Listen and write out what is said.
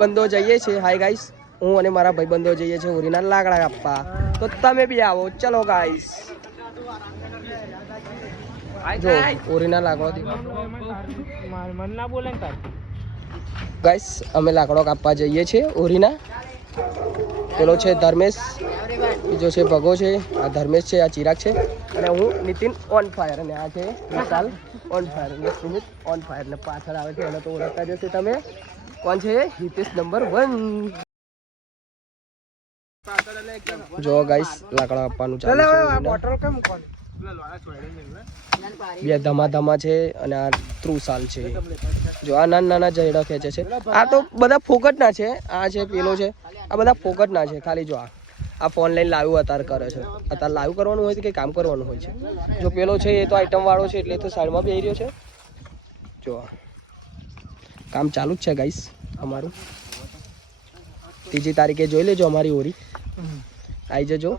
બંધો જઈએ છીએ. હાય ગાઈસ, હું અને મારા ભાઈબંધો જઈએ છીએ ઓરીના લાકડા કાપવા. તો તમે બી આવો. ચલો ગાઈસ, જો ઓરીના લાકડો ગાઈસ, અમે લાકડો કાપવા જઈએ છીએ ઓરીના. પેલો છે ધર્મેશ, બીજો છે ભગો છે, આ ધર્મેશ છે, આ ચિરાગ છે, અને હું નીતિન ઓન ફાયર, અને આ છે વિશાલ ઓન ફાયર, અને સુમિત ઓન ફાયર, ને પાછળ આવે છે એને તો ઓળખતા જશે તમે. કોણ છે? હિતેશ નંબર 1. જો ગાઈસ, લાકડા આપવાનું ચાલુ છે. બે ધમા છે, અને આ ત્રુસાલ છે. જો આ નાના નાના જયડા ખેંચે છે. આ તો બધા ફોકટના છે. આ છે, પેલો છે, આ બધા ફોકટના છે. ખાલી જો આ ફોન લઈને લાઈવ અત્યારે કરે છે. અત્યારે લાઈવ કરવાનું હોય છે કે કામ કરવાનું હોય છે. જો પેલો છે એ તો આઈટમ વાળો છે, એટલે તો સાઈડમાં બેસી રહ્યો છે. જો કામ ચાલુ જ છે ગાઈસ અમારું. 3જી તારીખે જોઈ લેજો અમારી ઓરી. આવી જજો.